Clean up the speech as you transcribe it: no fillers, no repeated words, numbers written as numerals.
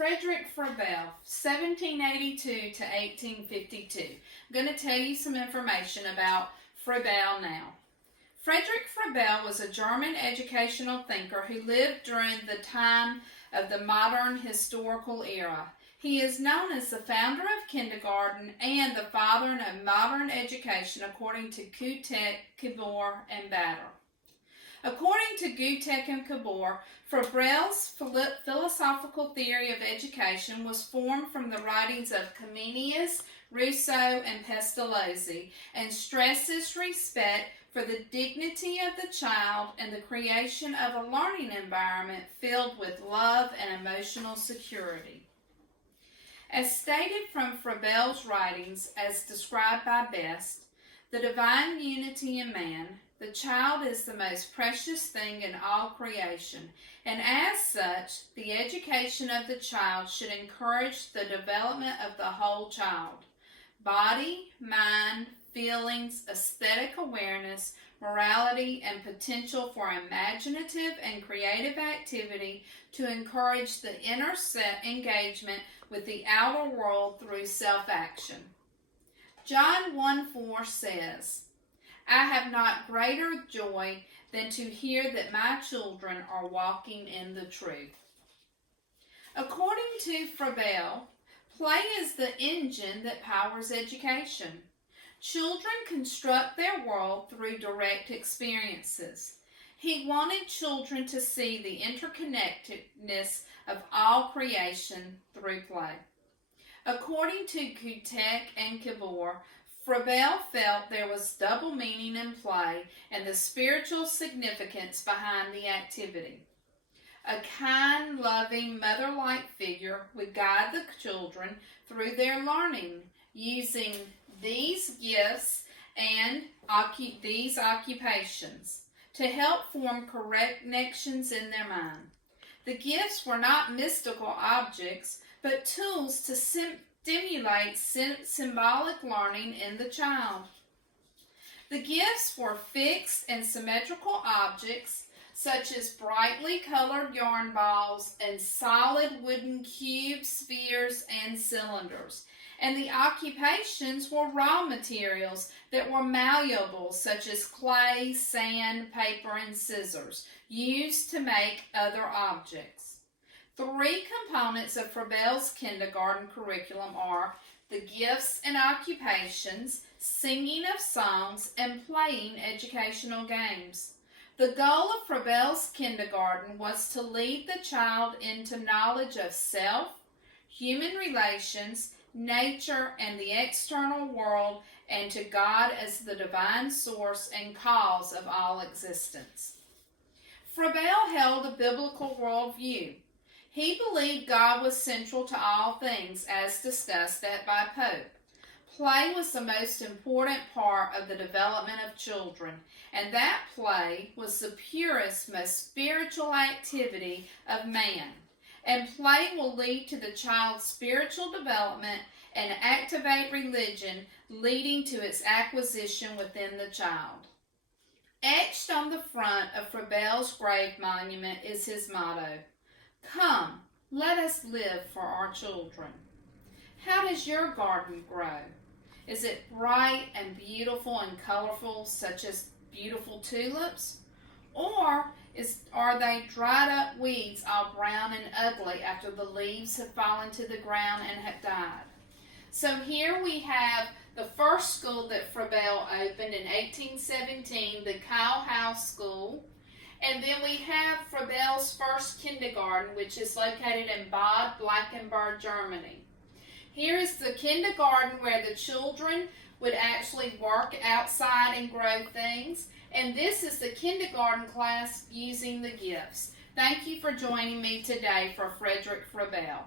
Friedrich Froebel, 1782 to 1852. I'm going to tell you some information about Froebel now. Friedrich Froebel was a German educational thinker who lived during the time of the modern historical era. He is known as the founder of kindergarten and the father of modern education, according to Gutek, Kibor, and Bader. According to Gutek and Kibor, Froebel's philosophical theory of education was formed from the writings of Comenius, Rousseau, and Pestalozzi, and stresses respect for the dignity of the child and the creation of a learning environment filled with love and emotional security. As stated from Froebel's writings, as described by Best, the divine unity in man, the child is the most precious thing in all creation, and as such, the education of the child should encourage the development of the whole child. Body, mind, feelings, aesthetic awareness, morality, and potential for imaginative and creative activity to encourage the inner engagement with the outer world through self-action. John 1:4 says, I have not greater joy than to hear that my children are walking in the truth. According to Froebel, play is the engine that powers education. Children construct their world through direct experiences. He wanted children to see the interconnectedness of all creation through play. According to Gutek and Kibor, Froebel felt there was double meaning in play and the spiritual significance behind the activity. A kind, loving, mother-like figure would guide the children through their learning using these gifts and these occupations to help form correct connections in their mind. The gifts were not mystical objects, but tools to stimulate symbolic learning in the child. The gifts were fixed and symmetrical objects such as brightly colored yarn balls and solid wooden cubes, spheres, and cylinders. And the occupations were raw materials that were malleable such as clay, sand, paper, and scissors used to make other objects. Three components of Froebel's kindergarten curriculum are the gifts and occupations, singing of songs, and playing educational games. The goal of Froebel's kindergarten was to lead the child into knowledge of self, human relations, nature, and the external world, and to God as the divine source and cause of all existence. Froebel held a biblical worldview. He believed God was central to all things, as discussed by Pope. Play was the most important part of the development of children, and that play was the purest, most spiritual activity of man. And play will lead to the child's spiritual development and activate religion, leading to its acquisition within the child. Etched on the front of Froebel's grave monument is his motto, Come, let us live for our children. How does your garden grow? Is it bright and beautiful and colorful, such as beautiful tulips? Or are they dried up weeds all brown and ugly after the leaves have fallen to the ground and have died? So here we have the first school that Froebel opened in 1817, the Kyle House School. And then we have Froebel's first kindergarten, which is located in Bad Blankenburg, Germany. Here is the kindergarten where the children would actually work outside and grow things. And this is the kindergarten class using the gifts. Thank you for joining me today for Friedrich Froebel.